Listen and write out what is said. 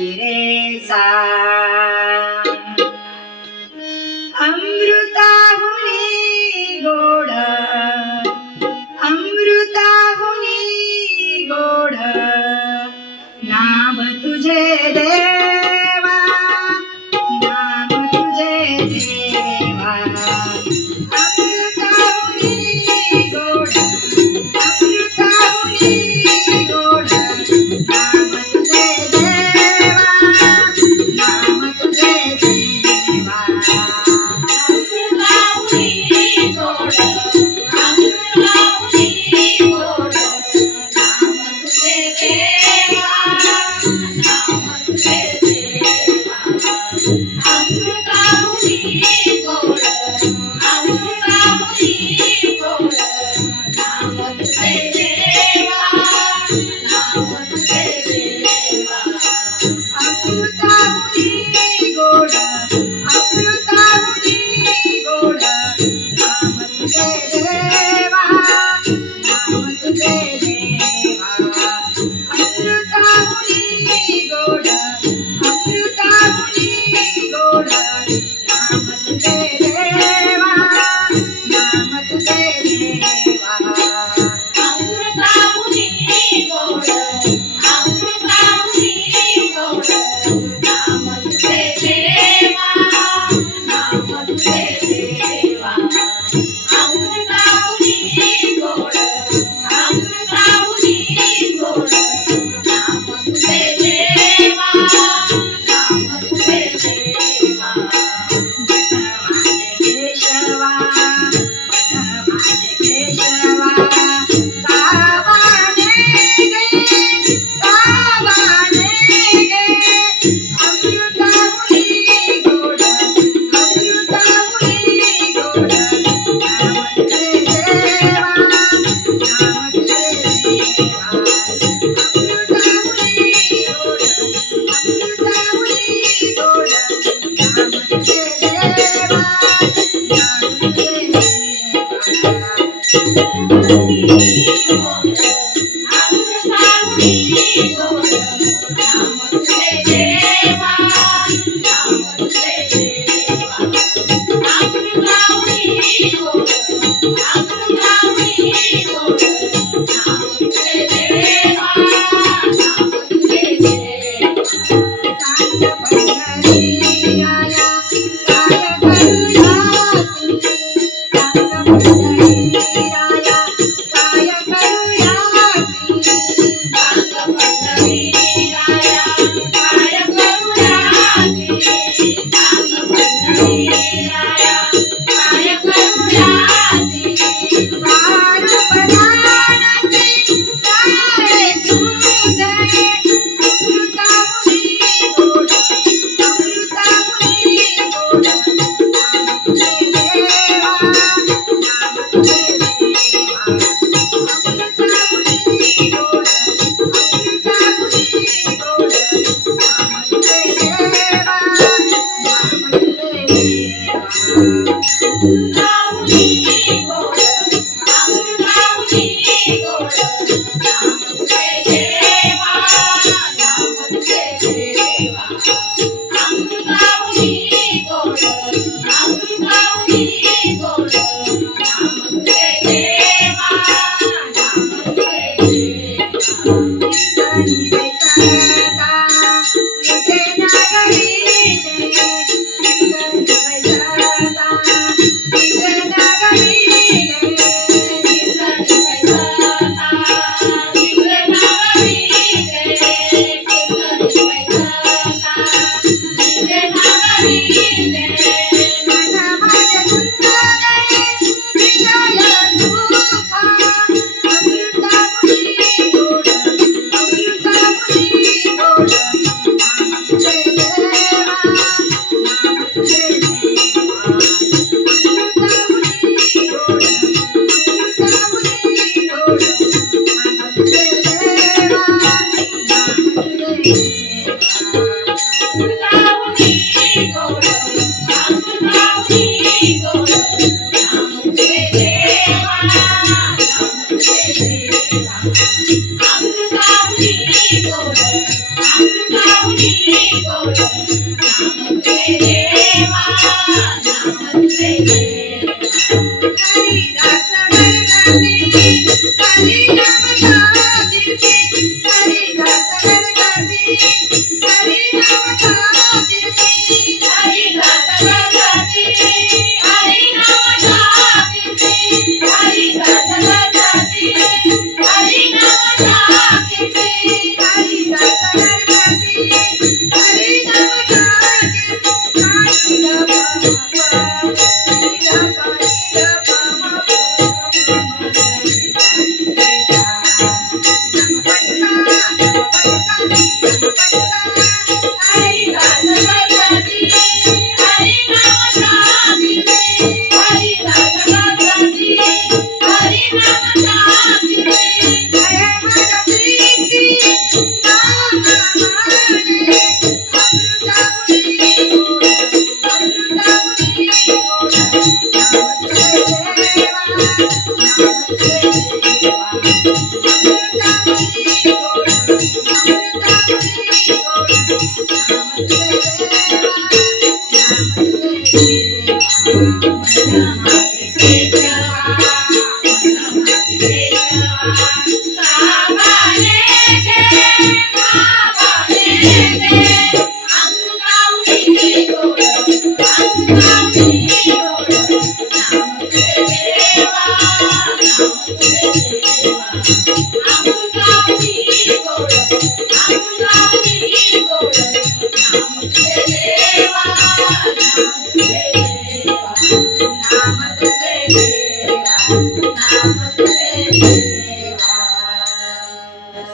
Teresa. Hey! you die. Calminha. Tá Thank you.